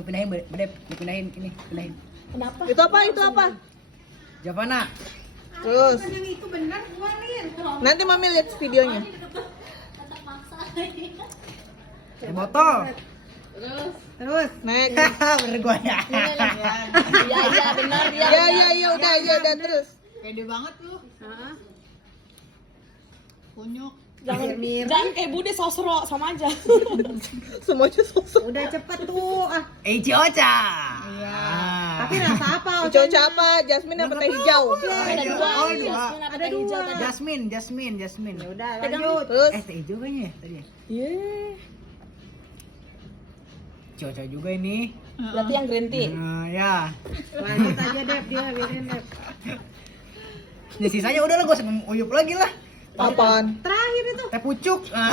Lu pindahin, Dep. Dipindahin ini, pindahin. Kenapa? Itu apa? Javana. Terus Yang itu benar keluarin. nanti mami lihat videonya. Botol. Terus Next. Bener gua ya. Iya benar ya. Ya udah terus. pede banget lu. Kunyuk. Jangan kayak Bude sosro sama aja. Semuanya sosok. Udah cepet tuh. Icoca. Iya. Ah. Tapi rasa apa? Coca apa? Jasmine apa teh hijau? Ada dua. Oh, dua. Jasmine apa Ada teh hijau dua. tadi? Jasmine. Ya udah Pegang. lanjut. Terus Teh hijau kayaknya ya tadi. Ye. Icoca juga ini. Berarti yang green tea. Nah, ya. Lanjut aja Dep, dia biarin Dep. Ya sisanya udah lah, gua usah uyup lagi lah. Apaan? Terakhir itu. Teh pucuk. Ah.